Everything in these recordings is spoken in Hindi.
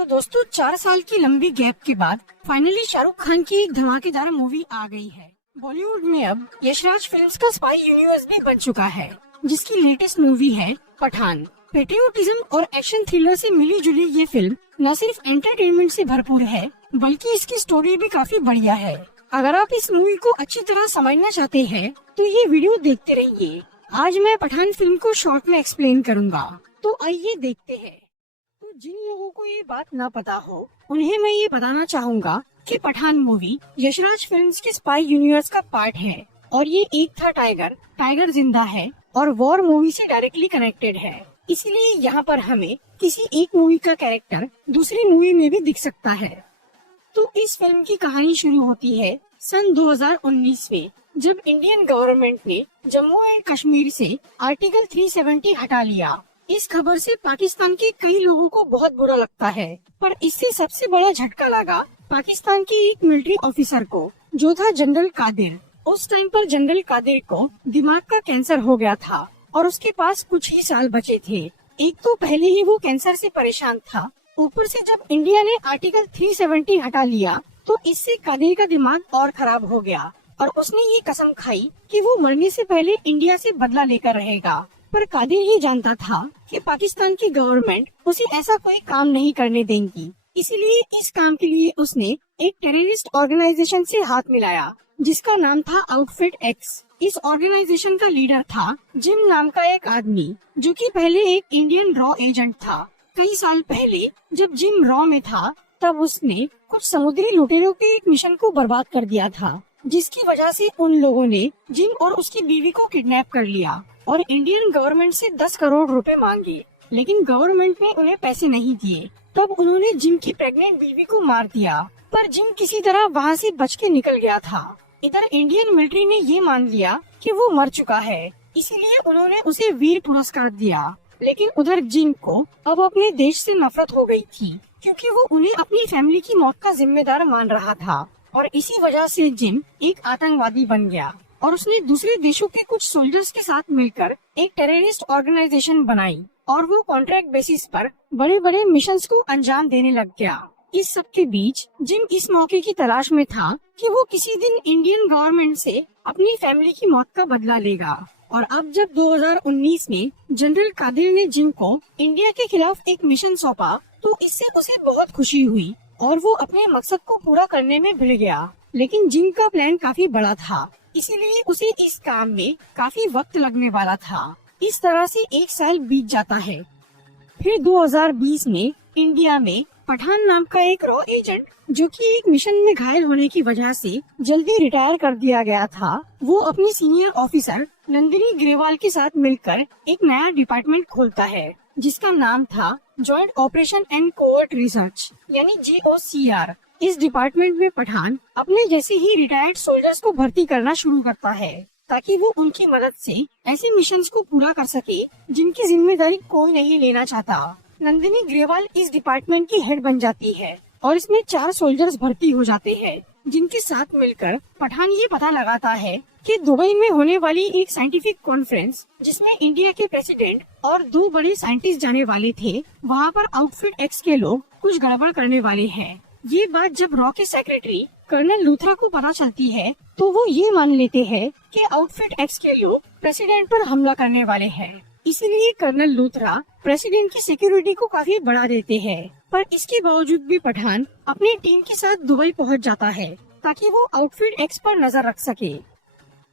तो दोस्तों 4 साल की लंबी गैप के बाद फाइनली शाहरुख खान की एक धमाकेदार मूवी आ गई है। बॉलीवुड में अब यशराज फिल्म्स का स्पाई यूनिवर्स भी बन चुका है, जिसकी लेटेस्ट मूवी है पठान। पेट्रियोटिज्म और एक्शन थ्रिलर से मिली जुली ये फिल्म न सिर्फ एंटरटेनमेंट से भरपूर है, बल्कि इसकी स्टोरी भी काफी बढ़िया है। अगर आप इस मूवी को अच्छी तरह समझना चाहते हैं तो ये वीडियो देखते रहिए। आज मैं पठान फिल्म को शॉर्ट में एक्सप्लेन करूँगा, तो आइए देखते हैं। तो जिन लोगों को ये बात ना पता हो, उन्हें मैं ये बताना चाहूँगा कि पठान मूवी यशराज फिल्म्स के स्पाई यूनिवर्स का पार्ट है और ये एक था टाइगर जिंदा है और वॉर मूवी से डायरेक्टली कनेक्टेड है। इसलिए यहाँ पर हमें किसी एक मूवी का कैरेक्टर दूसरी मूवी में भी दिख सकता है। तो इस फिल्म की कहानी शुरू होती है सन 2019 में, जब इंडियन गवर्नमेंट ने जम्मू एंड कश्मीर से आर्टिकल 370 हटा लिया। इस खबर से पाकिस्तान के कई लोगों को बहुत बुरा लगता है, पर इससे सबसे बड़ा झटका लगा पाकिस्तान के एक मिलिट्री ऑफिसर को, जो था जनरल कादिर। उस टाइम पर जनरल कादिर को दिमाग का कैंसर हो गया था और उसके पास कुछ ही साल बचे थे। एक तो पहले ही वो कैंसर से परेशान था, ऊपर से जब इंडिया ने आर्टिकल 370 हटा लिया तो इससे कादिर का दिमाग और खराब हो गया और उसने ये कसम खाई कि वो मरने से पहले इंडिया से बदला लेकर रहेगा। पर कादिर ही जानता था कि पाकिस्तान की गवर्नमेंट उसे ऐसा कोई काम नहीं करने देगी। इसीलिए इस काम के लिए उसने एक टेररिस्ट ऑर्गेनाइजेशन से हाथ मिलाया, जिसका नाम था आउटफिट एक्स। इस ऑर्गेनाइजेशन का लीडर था जिम नाम का एक आदमी, जो कि पहले एक इंडियन रॉ एजेंट था। कई साल पहले जब जिम रॉ में था, तब उसने कुछ समुद्री लुटेरों के एक मिशन को बर्बाद कर दिया था, जिसकी वजह से उन लोगों ने जिम और उसकी बीवी को किडनैप कर लिया और इंडियन गवर्नमेंट से 10 करोड़ रुपए मांगे। लेकिन गवर्नमेंट ने उन्हें पैसे नहीं दिए। तब उन्होंने जिम की प्रेग्नेंट बीवी को मार दिया, पर जिम किसी तरह वहाँ से बच के निकल गया था। इधर इंडियन मिलिट्री ने ये मान लिया कि वो मर चुका है, इसीलिए उन्होंने उसे वीर पुरस्कार दिया। लेकिन उधर जिम को अब अपने देश से नफरत हो गई थी, क्योंकि वो उन्हें अपनी फैमिली की मौत का जिम्मेदार मान रहा था और इसी वजह से जिम एक आतंकवादी बन गया और उसने दूसरे देशों के कुछ सोल्जर्स के साथ मिलकर एक टेररिस्ट ऑर्गेनाइजेशन बनाई और वो कॉन्ट्रैक्ट बेसिस पर बड़े बड़े मिशंस को अंजाम देने लग गया। इस सब के बीच जिम इस मौके की तलाश में था कि वो किसी दिन इंडियन गवर्नमेंट से अपनी फैमिली की मौत का बदला लेगा। और अब जब 2019 में जनरल कादिर ने जिम को इंडिया के खिलाफ एक मिशन सौंपा, तो इससे उसे बहुत खुशी हुई और वो अपने मकसद को पूरा करने में भिड़ गया। लेकिन जिम का प्लान काफी बड़ा था, इसीलिए उसे इस काम में काफी वक्त लगने वाला था। इस तरह से 1 साल बीत जाता है। फिर 2020 में इंडिया में पठान नाम का एक रॉ एजेंट, जो कि एक मिशन में घायल होने की वजह से जल्दी रिटायर कर दिया गया था, वो अपनी सीनियर ऑफिसर नंदिनी ग्रेवाल के साथ मिलकर एक नया डिपार्टमेंट खोलता है, जिसका नाम था joint operation and covert research, यानी JOCR। इस डिपार्टमेंट में पठान अपने जैसे ही रिटायर्ड सोल्जर्स को भर्ती करना शुरू करता है, ताकि वो उनकी मदद से ऐसे मिशंस को पूरा कर सके जिनकी जिम्मेदारी कोई नहीं लेना चाहता। नंदिनी ग्रेवाल इस डिपार्टमेंट की हेड बन जाती है और इसमें 4 सोल्जर्स भर्ती हो जाते हैं, जिनके साथ मिलकर पठान ये पता लगाता है कि दुबई में होने वाली एक साइंटिफिक कॉन्फ्रेंस, जिसमें इंडिया के प्रेसिडेंट और 2 बड़े साइंटिस्ट जाने वाले थे, वहाँ पर आउटफिट एक्स के लोग कुछ गड़बड़ करने वाले हैं। ये बात जब रॉ के सेक्रेटरी कर्नल लूथरा को पता चलती है, तो वो ये मान लेते हैं कि आउटफिट एक्स के लोग प्रेसिडेंट पर हमला करने वाले हैं। इसलिए कर्नल लूथरा प्रेसिडेंट की सिक्योरिटी को काफी बढ़ा देते हैं। पर इसके बावजूद भी पठान अपनी टीम के साथ दुबई पहुंच जाता है, ताकि वो आउटफिट एक्स पर नजर रख सके।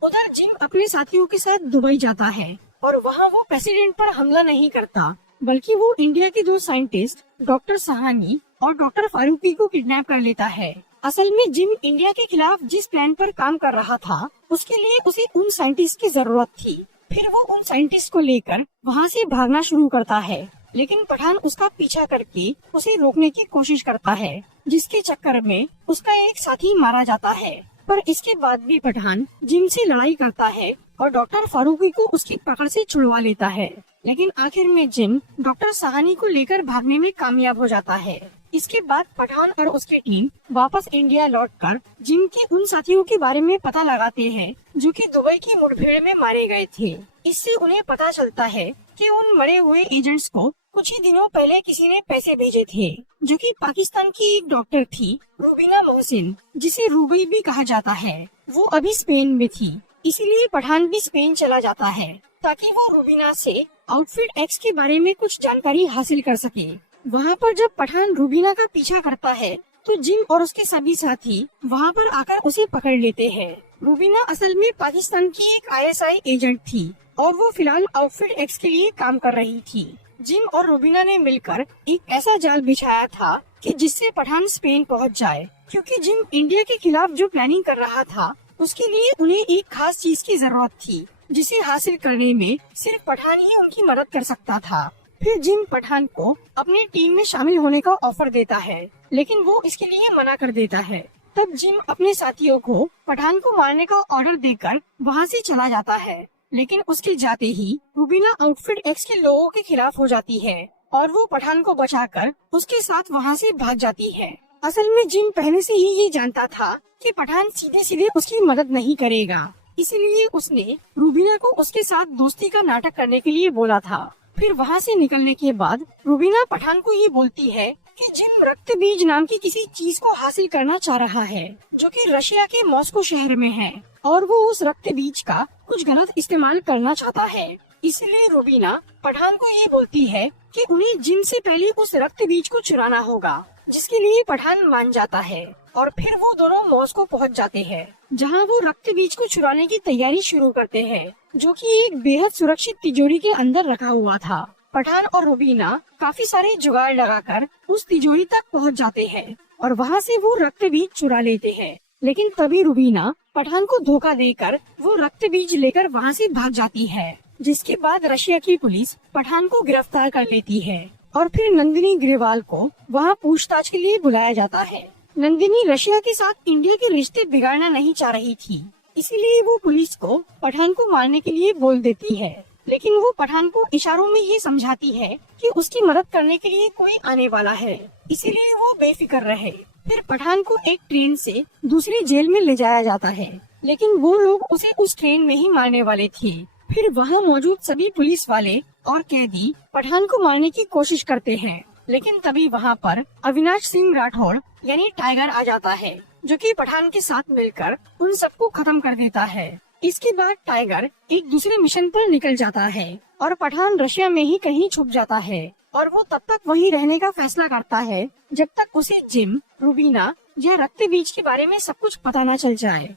उधर जिम अपने साथियों के साथ दुबई जाता है और वहाँ वो प्रेसिडेंट पर हमला नहीं करता, बल्कि वो इंडिया के 2 साइंटिस्ट डॉक्टर सहानी और डॉक्टर फारूकी को किडनैप कर लेता है। असल में जिम इंडिया के खिलाफ जिस प्लान पर काम कर रहा था, उसके लिए उसे उन साइंटिस्ट की जरूरत थी। फिर वो उन साइंटिस्ट को लेकर वहाँ से भागना शुरू करता है, लेकिन पठान उसका पीछा करके उसे रोकने की कोशिश करता है, जिसके चक्कर में उसका एक साथी मारा जाता है। पर इसके बाद भी पठान जिम से लड़ाई करता है और डॉक्टर फारूकी को उसकी पकड़ से छुड़वा लेता है। लेकिन आखिर में जिम डॉक्टर सहानी को लेकर भागने में कामयाब हो जाता है। इसके बाद पठान और उसकी टीम वापस इंडिया लौटकर जिम के उन साथियों के बारे में पता लगाते हैं, जो कि दुबई की मुठभेड़ में मारे गए थे। इससे उन्हें पता चलता है कि उन मरे हुए एजेंट्स को कुछ ही दिनों पहले किसी ने पैसे भेजे थे, जो कि पाकिस्तान की एक डॉक्टर थी, रूबीना मोहसिन, जिसे रूबी भी कहा जाता है, वो अभी स्पेन में थी। इसीलिए पठान भी स्पेन चला जाता है ताकि वो रूबीना से आउटफिट एक्स के बारे में कुछ जानकारी हासिल कर सके। वहाँ पर जब पठान रूबीना का पीछा करता है तो जिम और उसके सभी साथी वहाँ पर आकर उसे पकड़ लेते हैं। रूबीना असल में पाकिस्तान की एक ISI एजेंट थी और वो फिलहाल आउटफिट एक्स के लिए काम कर रही थी। जिम और रूबीना ने मिलकर एक ऐसा जाल बिछाया था कि जिससे पठान स्पेन पहुंच जाए, क्योंकि जिम इंडिया के खिलाफ जो प्लानिंग कर रहा था उसके लिए उन्हें एक खास चीज की जरूरत थी, जिसे हासिल करने में सिर्फ पठान ही उनकी मदद कर सकता था। फिर जिम पठान को अपनी टीम में शामिल होने का ऑफर देता है, लेकिन वो इसके लिए मना कर देता है। तब जिम अपने साथियों को पठान को मारने का ऑर्डर देकर वहाँ से चला जाता है, लेकिन उसके जाते ही रूबीना आउटफिट एक्स के लोगों के खिलाफ हो जाती है और वो पठान को बचाकर उसके साथ वहाँ से भाग जाती है। असल में जिम पहले से ही ये जानता था कि पठान सीधे सीधे उसकी मदद नहीं करेगा, इसीलिए उसने रूबीना को उसके साथ दोस्ती का नाटक करने के लिए बोला था। फिर वहाँ से निकलने के बाद रूबीना पठान को ये बोलती है कि जिम रक्त बीज नाम की किसी चीज को हासिल करना चाह रहा है, जो कि रशिया के मॉस्को शहर में है, और वो उस रक्त बीज का कुछ गलत इस्तेमाल करना चाहता है। इसलिए रूबीना पठान को ये बोलती है कि उन्हें जिम से पहले उस रक्त बीज को चुराना होगा, जिसके लिए पठान मान जाता है और फिर वो दोनों मॉस्को पहुंच जाते हैं, जहां वो रक्त बीज को चुराने की तैयारी शुरू करते हैं, जो कि एक बेहद सुरक्षित तिजोरी के अंदर रखा हुआ था। पठान और रूबीना काफी सारे जुगाड़ लगाकर उस तिजोरी तक पहुंच जाते हैं और वहां से वो रक्त बीज चुरा लेते हैं, लेकिन तभी रूबीना पठान को धोखा देकर वो रक्त बीज लेकर वहां से भाग जाती है, जिसके बाद रशिया की पुलिस पठान को गिरफ्तार कर लेती है और फिर नंदिनी ग्रेवाल को वहाँ पूछताछ के लिए बुलाया जाता है। नंदिनी रशिया के साथ इंडिया के रिश्ते बिगाड़ना नहीं चाह रही थी, इसीलिए वो पुलिस को पठान को मारने के लिए बोल देती है, लेकिन वो पठान को इशारों में ये समझाती है कि उसकी मदद करने के लिए कोई आने वाला है, इसीलिए वो बेफिक्र रहे। फिर पठान को एक ट्रेन से दूसरी जेल में ले जाया जाता है, लेकिन वो लोग उसे उस ट्रेन में ही मारने वाले थे। फिर वहाँ मौजूद सभी पुलिस वाले और कैदी पठान को मारने की कोशिश करते हैं, लेकिन तभी वहाँ पर अविनाश सिंह राठौड़ यानी टाइगर आ जाता है, जो कि पठान के साथ मिलकर उन सबको खत्म कर देता है। इसके बाद टाइगर एक दूसरे मिशन पर निकल जाता है और पठान रशिया में ही कहीं छुप जाता है और वो तब तक वहीं रहने का फैसला करता है जब तक उसे जिम, रूबीना या रक्त बीज के बारे में सब कुछ पता न चल जाए।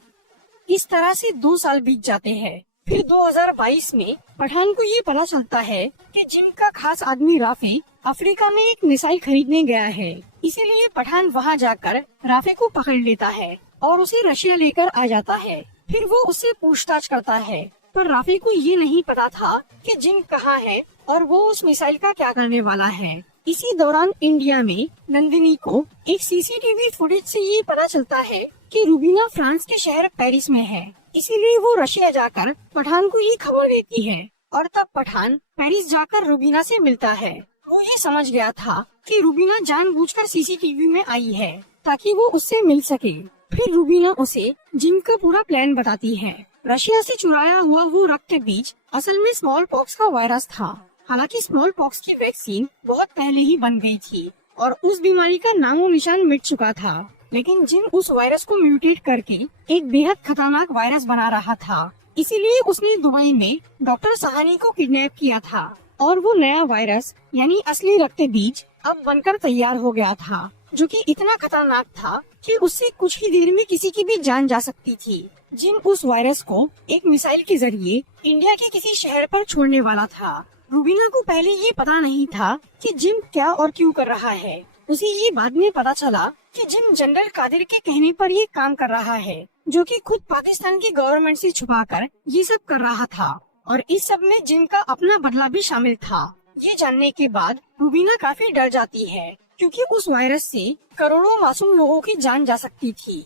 इस तरह से 2 साल बीत जाते हैं। फिर 2022 में पठान को ये पता चलता है कि जिम का खास आदमी राफे अफ्रीका में एक मिसाइल खरीदने गया है, इसीलिए पठान वहाँ जाकर राफे को पकड़ लेता है और उसे रशिया लेकर आ जाता है। फिर वो उससे पूछताछ करता है, पर राफे को ये नहीं पता था कि जिम कहाँ है और वो उस मिसाइल का क्या करने वाला है। इसी दौरान इंडिया में नंदिनी को एक CCTV फुटेज से ये पता चलता है कि रूबीना फ्रांस के शहर पेरिस में है, इसीलिए वो रशिया जाकर पठान को ये खबर देती है और तब पठान पेरिस जाकर रूबीना से मिलता है। वो ये समझ गया था कि रूबीना जानबूझकर CCTV में आई है ताकि वो उससे मिल सके। फिर रूबीना उसे जिम का पूरा प्लान बताती है। रशिया से चुराया हुआ वो रक्त बीज असल में स्मॉल पॉक्स का वायरस था। हालांकि स्मॉल पॉक्स की वैक्सीन बहुत पहले ही बन गई थी और उस बीमारी का नामो निशान मिट चुका था, लेकिन जिम उस वायरस को म्यूटेट करके एक बेहद खतरनाक वायरस बना रहा था। इसीलिए उसने दुबई में डॉक्टर सहानी को किडनैप किया था और वो नया वायरस यानी असली रक्त बीज अब बनकर तैयार हो गया था, जो कि इतना खतरनाक था कि उससे कुछ ही देर में किसी की भी जान जा सकती थी। जिम उस वायरस को एक मिसाइल के जरिए इंडिया के किसी शहर पर छोड़ने वाला था। रूबीना को पहले ये पता नहीं था कि जिम क्या और क्यों कर रहा है। उसे ये बाद में पता चला कि जिम जनरल कादिर के कहने पर ये काम कर रहा है, जो कि खुद पाकिस्तान की गवर्नमेंट से छुपाकर ये सब कर रहा था और इस सब में जिम का अपना बदला भी शामिल था। ये जानने के बाद रूबीना काफी डर जाती है, क्योंकि उस वायरस से करोड़ों मासूम लोगों की जान जा सकती थी।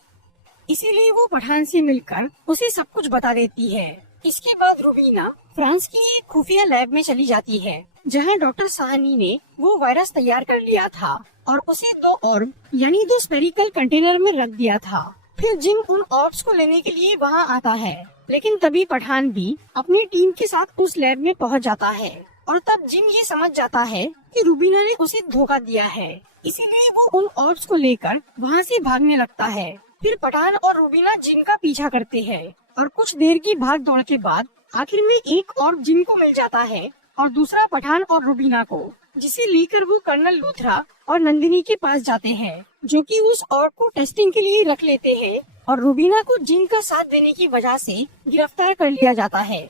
इसीलिए वो पठान से मिलकर उसे सब कुछ बता देती है। इसके बाद रूबीना फ्रांस की एक खुफिया लैब में चली जाती है, जहां डॉक्टर सहानी ने वो वायरस तैयार कर लिया था और उसे 2 ऑर्ब यानी 2 स्फेरिकल कंटेनर में रख दिया था। फिर जिम उन ऑर्ब्स को लेने के लिए वहां आता है, लेकिन तभी पठान भी अपनी टीम के साथ उस लैब में पहुंच जाता है। और तब जिम ये समझ जाता है कि रूबीना ने उसे धोखा दिया है, इसीलिए वो उन ऑर्ब्स को लेकर वहाँ से भागने लगता है। फिर पठान और रूबीना जिम का पीछा करते हैं और कुछ देर की भाग दौड़ के बाद आखिर में एक ऑर्ब जिम को मिल जाता है और दूसरा पठान और रूबीना को, जिसे लेकर वो कर्नल लूथरा और नंदिनी के पास जाते हैं, जो कि उस ऑर्ब को टेस्टिंग के लिए रख लेते हैं और रूबीना को जिम का साथ देने की वजह से गिरफ्तार कर लिया जाता है।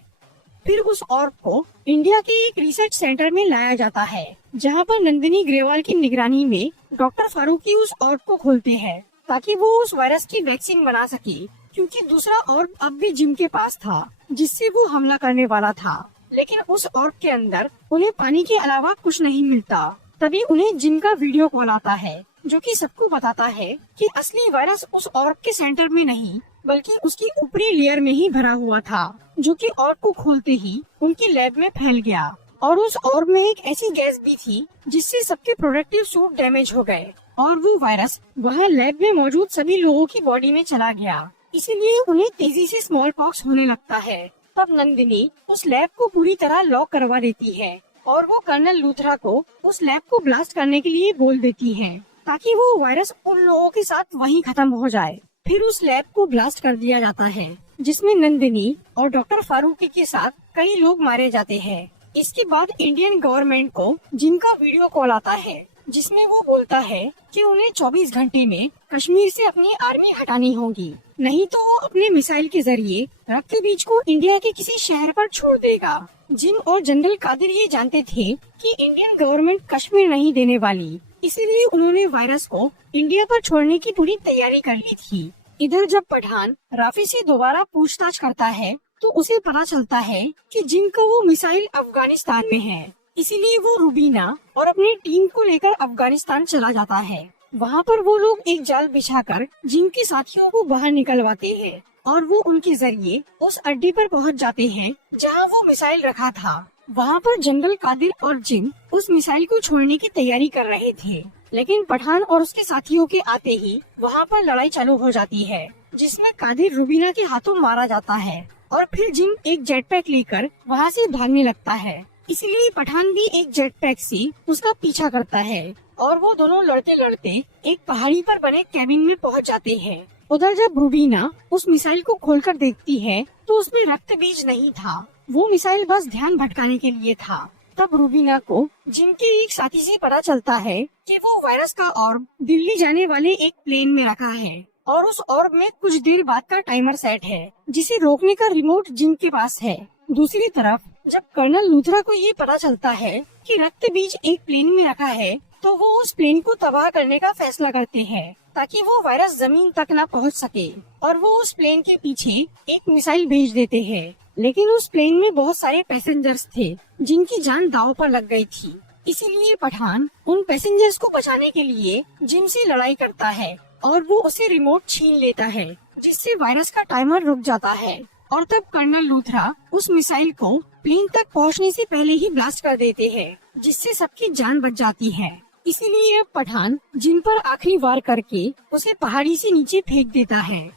फिर उस ऑर्ब को इंडिया के एक रिसर्च सेंटर में लाया जाता है, जहां पर नंदिनी ग्रेवाल की निगरानी में डॉक्टर फारूकी उस ऑर्ब को खोलते हैं ताकि वो उस वायरस की वैक्सीन बना सके, क्योंकि दूसरा ऑर्ब अब भी जिम के पास था जिससे वो हमला करने वाला था। लेकिन उस ऑर्ब के अंदर उन्हें पानी के अलावा कुछ नहीं मिलता। तभी उन्हें जिम का वीडियो कॉल आता है, जो कि सबको बताता है कि असली वायरस उस ऑर्ब के सेंटर में नहीं बल्कि उसकी ऊपरी लेयर में ही भरा हुआ था, जो कि ऑर्ब को खोलते ही उनकी लैब में फैल गया। और उस ऑर्ब में एक ऐसी गैस भी थी जिससे सबके प्रोडक्टिव सूट डैमेज हो गए और वो वायरस वहाँ लैब में मौजूद सभी लोगों की बॉडी में चला गया। इसीलिए उन्हें तेजी से स्मॉल पॉक्स होने लगता है। तब नंदिनी उस लैब को पूरी तरह लॉक करवा देती है और वो कर्नल लूथरा को उस लैब को ब्लास्ट करने के लिए बोल देती है ताकि वो वायरस उन लोगों के साथ वहीं खत्म हो जाए। फिर उस लैब को ब्लास्ट कर दिया जाता है, जिसमें नंदिनी और डॉक्टर फारूकी के साथ कई लोग मारे जाते हैं। इसके बाद इंडियन गवर्नमेंट को जिम का वीडियो कॉल आता है, जिसमें वो बोलता है कि उन्हें 24 घंटे में कश्मीर से अपनी आर्मी हटानी होगी, नहीं तो वो अपने मिसाइल के जरिए रक्त बीज को इंडिया के किसी शहर पर छोड़ देगा। जिम और जनरल कादिर ये जानते थे कि इंडियन गवर्नमेंट कश्मीर नहीं देने वाली, इसीलिए उन्होंने वायरस को इंडिया पर छोड़ने की पूरी तैयारी कर ली थी। इधर जब पठान राफी से दोबारा पूछताछ करता है तो उसे पता चलता है कि जिम का वो मिसाइल अफगानिस्तान में है, इसीलिए वो रूबीना और अपनी टीम को लेकर अफगानिस्तान चला जाता है। वहाँ पर वो लोग एक जाल बिछाकर जिम के साथियों को बाहर निकलवाते हैं और वो उनके जरिए उस अड्डे पर पहुँच जाते हैं जहाँ वो मिसाइल रखा था। वहाँ पर जनरल कादिर और जिम उस मिसाइल को छोड़ने की तैयारी कर रहे थे, लेकिन पठान और उसके साथियों के आते ही वहाँ पर लड़ाई चालू हो जाती है, जिसमें कादिर रूबीना के हाथों मारा जाता है और फिर जिम एक जेट पैक लेकर वहाँ से भागने लगता है। इसलिए पठान भी एक जेट पैक से उसका पीछा करता है और वो दोनों लड़ते लड़ते एक पहाड़ी पर बने कैबिन में पहुँच जाते हैं। उधर जब रूबीना उस मिसाइल को खोलकर देखती है तो उसमें रक्त बीज नहीं था, वो मिसाइल बस ध्यान भटकाने के लिए था। तब रूबीना को जिम के एक साथी से पता चलता है कि वो वायरस का ऑर्ब दिल्ली जाने वाले एक प्लेन में रखा है और उस ऑर्ब में कुछ देर बाद का टाइमर सेट है, जिसे रोकने का रिमोट जिम के पास है। दूसरी तरफ जब कर्नल लूथरा को ये पता चलता है कि रक्त बीज एक प्लेन में रखा है तो वो उस प्लेन को तबाह करने का फैसला करते हैं ताकि वो वायरस जमीन तक न पहुंच सके, और वो उस प्लेन के पीछे एक मिसाइल भेज देते हैं। लेकिन उस प्लेन में बहुत सारे पैसेंजर्स थे जिनकी जान दांव पर लग गई थी, इसीलिए पठान उन पैसेंजर्स को बचाने के लिए जिम से लड़ाई करता है और वो उसे रिमोट छीन लेता है, जिससे वायरस का टाइमर रुक जाता है। और तब कर्नल लूथरा उस मिसाइल को प्लेन तक पहुंचने से पहले ही ब्लास्ट कर देते हैं, जिससे सबकी जान बच जाती है। इसीलिए अब पठान जिम पर आखिरी वार करके उसे पहाड़ी से नीचे फेंक देता है।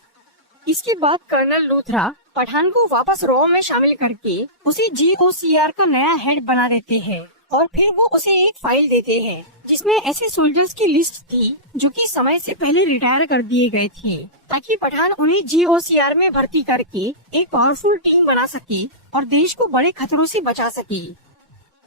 इसके बाद कर्नल लूथरा पठान को वापस रॉ में शामिल करके उसे GOCR का नया हेड बना देते हैं और फिर वो उसे एक फाइल देते हैं जिसमें ऐसे सोल्जर्स की लिस्ट थी जो कि समय से पहले रिटायर कर दिए गए थे, ताकि पठान उन्हें GOCR में भर्ती करके एक पावरफुल टीम बना सके और देश को बड़े खतरों से बचा सके।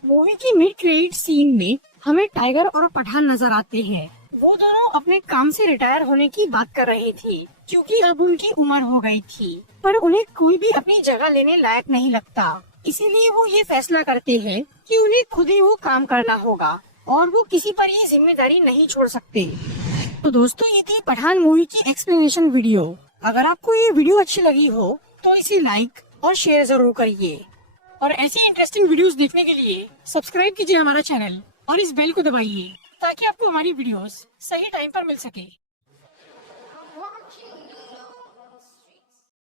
मूवी की मिड क्रेडिट सीन में हमें टाइगर और पठान नजर आते हैं। वो दोनों अपने काम से रिटायर होने की बात कर रहे थे क्योंकि अब उनकी उम्र हो गई थी, पर उन्हें कोई भी अपनी जगह लेने लायक नहीं लगता। इसीलिए वो ये फैसला करते हैं कि उन्हें खुद ही वो काम करना होगा और वो किसी पर ये जिम्मेदारी नहीं छोड़ सकते। तो दोस्तों, ये थी पठान मूवी की एक्सप्लेनेशन वीडियो। अगर आपको ये वीडियो अच्छी लगी हो तो इसे लाइक और शेयर जरूर करिए और ऐसी इंटरेस्टिंग वीडियोस देखने के लिए सब्सक्राइब कीजिए हमारा चैनल और इस बेल को दबाइए ताकि आपको हमारी वीडियोस सही टाइम पर मिल सके।